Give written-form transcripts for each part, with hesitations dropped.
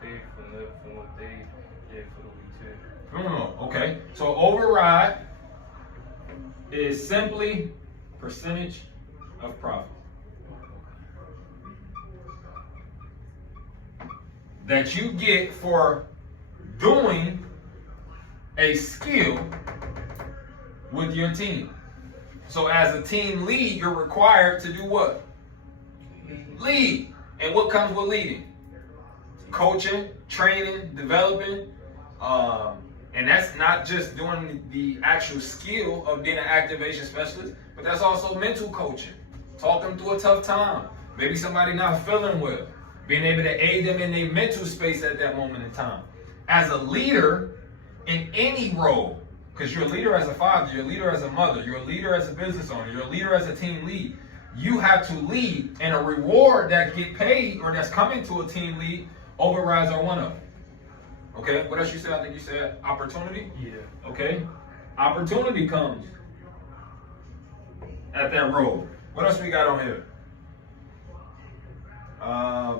paid from what they get for the week too. No. Okay. So override is simply percentage of profit that you get for doing a skill with your team. So as a team lead, you're required to do what? Lead. And what comes with leading? Coaching, training, developing. And that's not just doing the actual skill of being an activation specialist, but that's also mental coaching. Talk them through a tough time. Maybe somebody not feeling well. Being able to aid them in their mental space at that moment in time. As a leader in any role, because you're a leader as a father, you're a leader as a mother, you're a leader as a business owner, you're a leader as a team lead. You have to lead, and a reward that get paid or that's coming to a team lead overrides are one of them. Okay, what else you said? I think you said opportunity? Yeah. Okay, opportunity comes at that role. What else we got on here?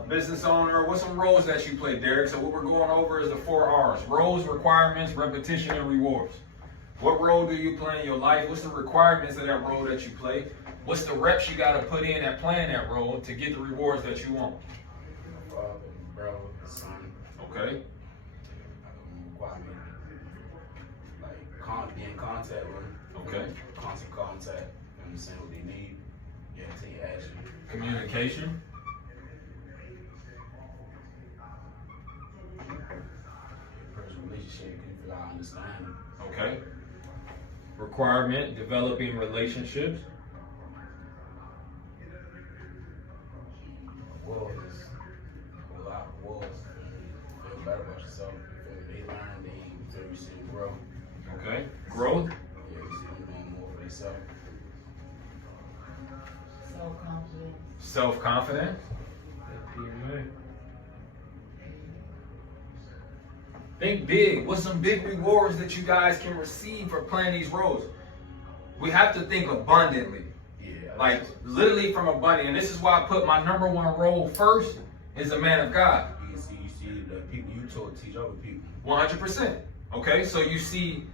Business owner, what's some roles that you play, Derek? So what we're going over is the 4 R's. Roles, requirements, repetition, and rewards. What role do you play in your life? What's the requirements of that role that you play? What's the reps you got to put in at playing that role to get the rewards that you want? Father, brother, son. Okay. Requirement. Like, be in contact with them. Okay. Constant contact. Understand what they need. Yeah, take action. Communication. Personal relationship, can feel I understand them. Okay. Requirement, developing relationships. World is a lot of walls. Feel better about yourself. Feel they learn, they feel you see them grow. Okay. Growth. Yeah, you see them doing more for themselves. Self-confidence. Self-confidence. PMA. Think big. What's some big rewards that you guys can receive for playing these roles? We have to think abundantly. Yeah. Like literally from abundant. And this is why I put my number one role first is a man of God. You see the people you taught teach other people. 100%. Okay, so you see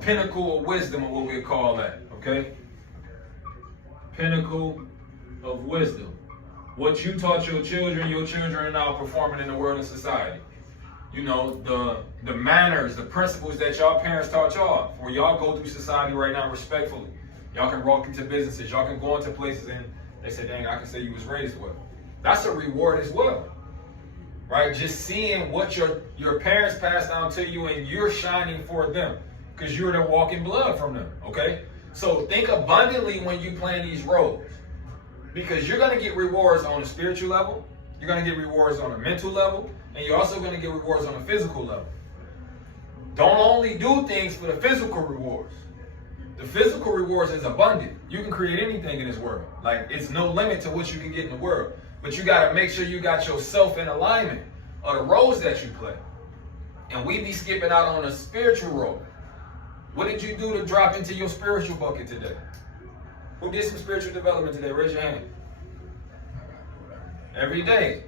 pinnacle of wisdom, or what we call that. Okay, pinnacle of wisdom. What you taught your children are now performing in the world and society. You know, the manners, the principles that y'all parents taught y'all, where y'all go through society right now respectfully. Y'all can walk into businesses, y'all can go into places and they say, dang, I can say you was raised well. That's a reward as well. Right? Just seeing what your parents passed down to you and you're shining for them because you're the walking blood from them. Okay? So think abundantly when you plan these roles, because you're going to get rewards on a spiritual level, you're going to get rewards on a mental level, and you're also going to get rewards on a physical level. Don't only do things for the physical rewards. The physical rewards is abundant. You can create anything in this world. Like, it's no limit to what you can get in the world. But you got to make sure you got yourself in alignment of the roles that you play. And we be skipping out on a spiritual role. What did you do to drop into your spiritual bucket today? Who did some spiritual development today? Raise your hand. Every day.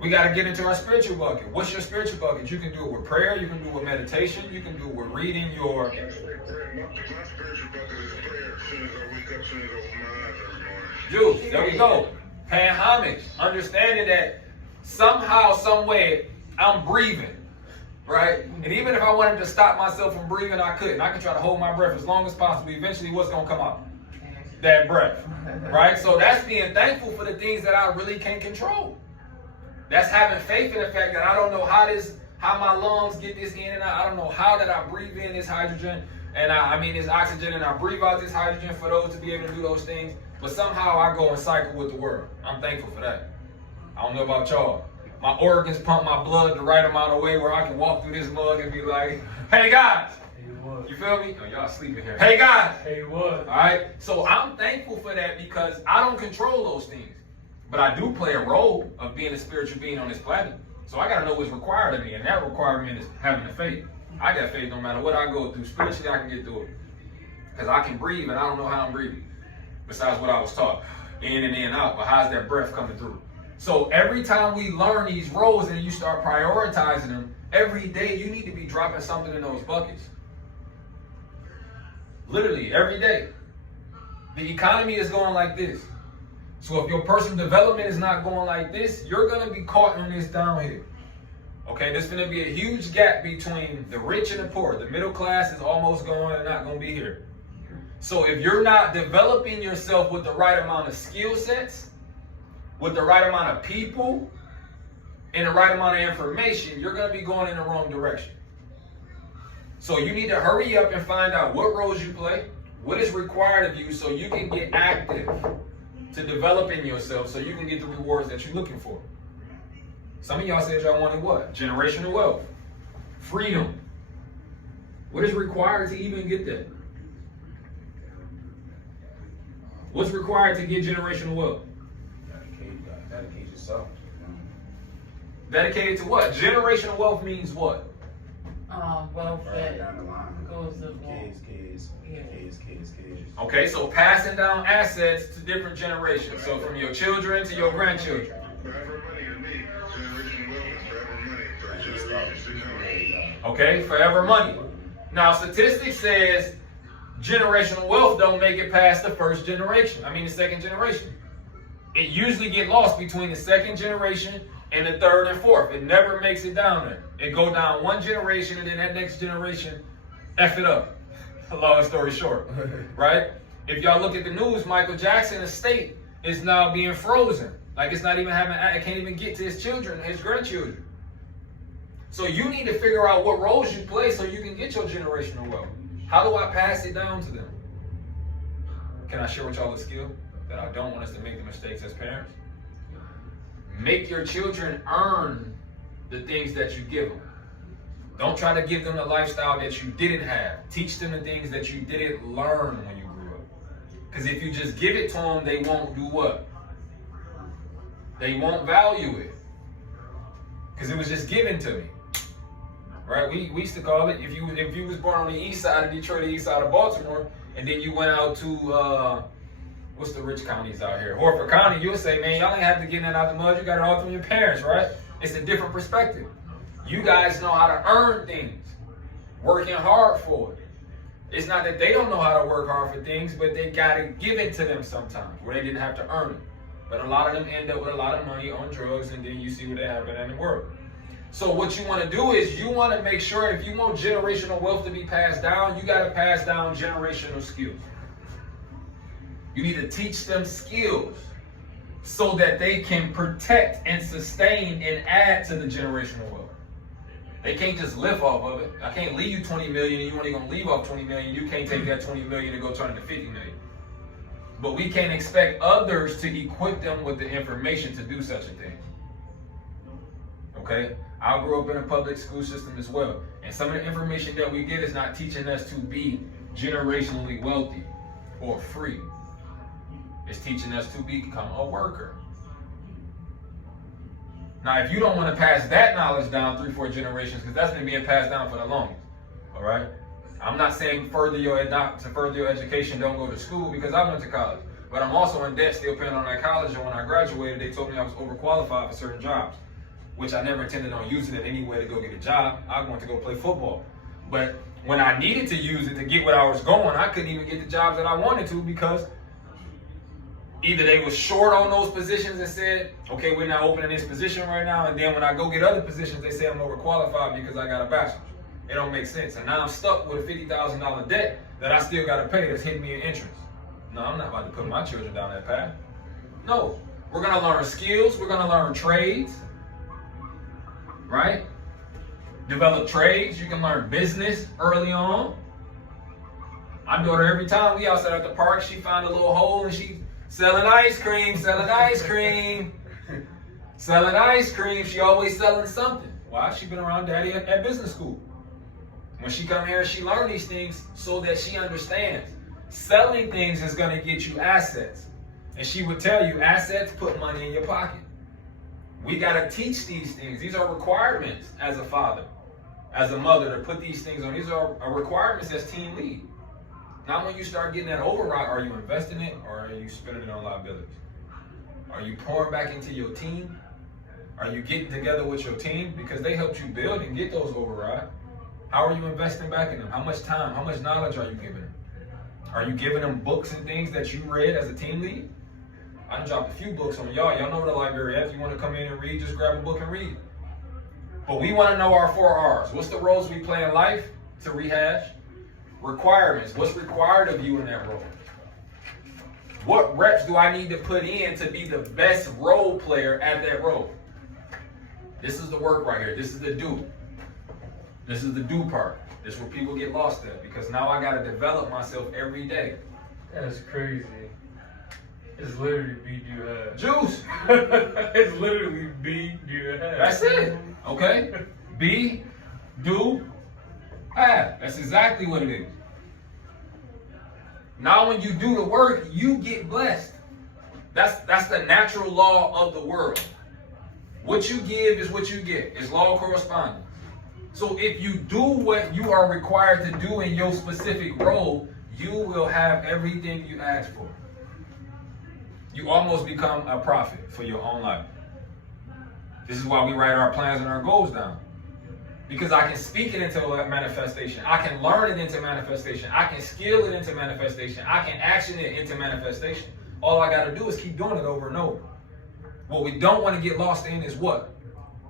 We got to get into our spiritual bucket. What's your spiritual bucket? You can do it with prayer. You can do it with meditation. You can do it with reading your... My spiritual bucket is prayer. As soon as I wake up, as soon as I open my eyes every morning. Juice, there we go. Paying homage. Understanding that somehow, some way, I'm breathing. Right? And even if I wanted to stop myself from breathing, I couldn't. I can try to hold my breath as long as possible. Eventually, what's going to come out? That breath. Right? So that's being thankful for the things that I really can't control. That's having faith in the fact that I don't know how my lungs get this in and out. I don't know how that I breathe in this hydrogen and I mean this oxygen and I breathe out this hydrogen for those to be able to do those things. But somehow I go and cycle with the world. I'm thankful for that. I don't know about y'all. My organs pump my blood the right amount of way where I can walk through this mug and be like, hey guys. You feel me? Oh, y'all sleeping here. Hey guys. Hey, what? All right. So I'm thankful for that because I don't control those things. But I do play a role of being a spiritual being on this planet. So I got to know what's required of me. And that requirement is having the faith. I got faith no matter what I go through. Spiritually, I can get through it. Because I can breathe and I don't know how I'm breathing. Besides what I was taught. In and out. But how's that breath coming through? So every time we learn these roles and you start prioritizing them, every day you need to be dropping something in those buckets. Literally, every day. The economy is going like this. So if your personal development is not going like this, you're going to be caught on this downhill. Okay, there's going to be a huge gap between the rich and the poor. The middle class is almost going and not going to be here. So if you're not developing yourself with the right amount of skill sets, with the right amount of people, and the right amount of information, you're going to be going in the wrong direction. So you need to hurry up and find out what roles you play, what is required of you so you can get active to developing yourself so you can get the rewards that you're looking for. Some of y'all said y'all wanted what? Generational wealth. Freedom. What is required to even get that? What's required to get generational wealth? Dedicate yourself. Dedicated to what? Generational wealth means what? Wealth Right that down the line. goes to Kids. Okay, so passing down assets to different generations. So from your children to your grandchildren. Forever money to me. Generational wealth is forever money. For generations to come. Okay, forever money. Now statistics says generational wealth don't make it past the the second generation. It usually get lost between the second generation and the third and fourth. It never makes it down there. It go down one generation and then that next generation F it up. Long story short, right? If y'all look at the news, Michael Jackson's estate is now being frozen. Like it's not even it can't even get to his children, his grandchildren. So you need to figure out what roles you play so you can get your generational wealth. How do I pass it down to them? Can I share with y'all a skill that I don't want us to make the mistakes as parents? Make your children earn the things that you give them. Don't try to give them the lifestyle that you didn't have. Teach them the things that you didn't learn when you grew up. Because if you just give it to them, they won't do what? They won't value it. Because it was just given to me. Right? We used to call it, if you was born on the east side of Detroit, the east side of Baltimore, and then you went out to, what's the rich counties out here? Horford County, you'll say, man, y'all ain't have to get that out the mud. You got it all from your parents, right? It's a different perspective. You guys know how to earn things, working hard for it. It's not that they don't know how to work hard for things, but they got to give it to them sometimes where they didn't have to earn it. But a lot of them end up with a lot of money on drugs, and then you see what they happen in the world. So what you want to do is you want to make sure if you want generational wealth to be passed down, you got to pass down generational skills. You need to teach them skills so that they can protect and sustain and add to the generational wealth. They can't just live off of it. I can't leave you 20 million and you only gonna leave off 20 million. You can't take that 20 million and go turn it to 50 million. But we can't expect others to equip them with the information to do such a thing. Okay? I grew up in a public school system as well. And some of the information that we get is not teaching us to be generationally wealthy or free. It's teaching us to become a worker. Now, if you don't want to pass that knowledge down 3-4 generations, because that's been being passed down for the longest, all right? I'm not saying further your education, don't go to school, because I went to college. But I'm also in debt, still paying on that college, and when I graduated, they told me I was overqualified for certain jobs, which I never intended on using it anyway to go get a job. I wanted to go play football. But when I needed to use it to get where I was going, I couldn't even get the jobs that I wanted to because either they were short on those positions and said, okay, we're not opening this position right now. And then when I go get other positions, they say I'm overqualified because I got a bachelor's. It don't make sense. And now I'm stuck with a $50,000 debt that I still got to pay that's hitting me in interest. No, I'm not about to put my children down that path. No, we're going to learn skills. We're going to learn trades, right? Develop trades. You can learn business early on. I daughter every time we outside at the park, she found a little hole and she selling ice cream, selling ice cream, selling ice cream. She always selling something. Why? She been around daddy at business school. When she come here, she learn these things so that she understands. Selling things is going to get you assets. And she would tell you, assets put money in your pocket. We got to teach these things. These are requirements as a father, as a mother, to put these things on. These are requirements as team lead. Not when you start getting that override, are you investing it or are you spending it on liabilities? Are you pouring back into your team? Are you getting together with your team? Because they helped you build and get those overrides. How are you investing back in them? How much time, how much knowledge are you giving them? Are you giving them books and things that you read as a team lead? I done dropped a few books on y'all. Y'all know where the library is. If you want to come in and read, just grab a book and read. But we want to know our 4 R's. What's the roles we play in life? To rehash. Requirements. What's required of you in that role? What reps do I need to put in to be the best role player at that role? This is the work right here. This is the do. This is the do part. This is where people get lost at, because now I got to develop myself every day. That's crazy. It's literally be, do, have. Juice. It's literally be, do, have. That's it. Okay? Be, do, have. That's exactly what it is. Now when you do the work, you get blessed. That's the natural law of the world. What you give is what you get. It's law of correspondence. So if you do what you are required to do in your specific role, you will have everything you ask for. You almost become a prophet for your own life. This is why we write our plans and our goals down. Because I can speak it into a manifestation. I can learn it into manifestation. I can skill it into manifestation. I can action it into manifestation. All I got to do is keep doing it over and over. What we don't want to get lost in is what?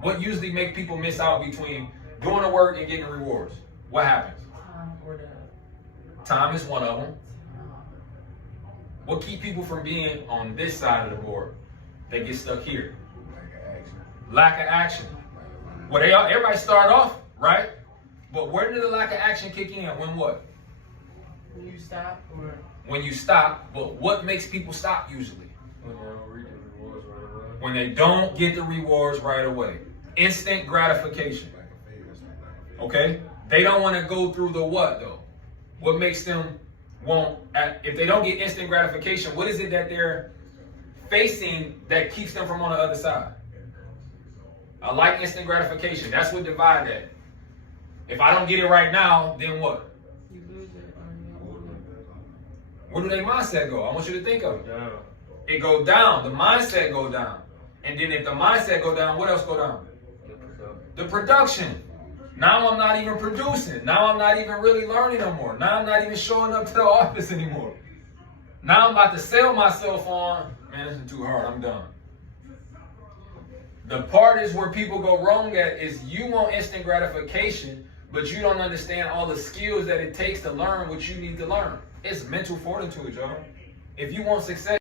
What usually make people miss out between doing the work and getting the rewards? What happens? Time is one of them. What keep people from being on this side of the board? They get stuck here. Lack of action. Well, everybody start off, right? But where did the lack of action kick in? When what? When you stop, or When you stop. But what makes people stop usually? When they don't read the rewards right away. When they don't get the rewards right away. Instant gratification. Okay? They don't want to go through the what though? What makes them want, if they don't get instant gratification, what is it that they're facing that keeps them from on the other side? I like instant gratification. That's what divide that. If I don't get it right now, then what? you lose it, or you lose it. Where do their mindset go? I want you to think of it. Yeah. It go down. The mindset go down. And then if the mindset go down, what else go down? The production. Now I'm not even producing. Now I'm not even really learning no more. Now I'm not even showing up to the office anymore. Now I'm about to sell myself on, man, this is too hard. I'm done. The part is where people go wrong at is you want instant gratification, but you don't understand all the skills that it takes to learn what you need to learn. It's mental fortitude, y'all. If you want success,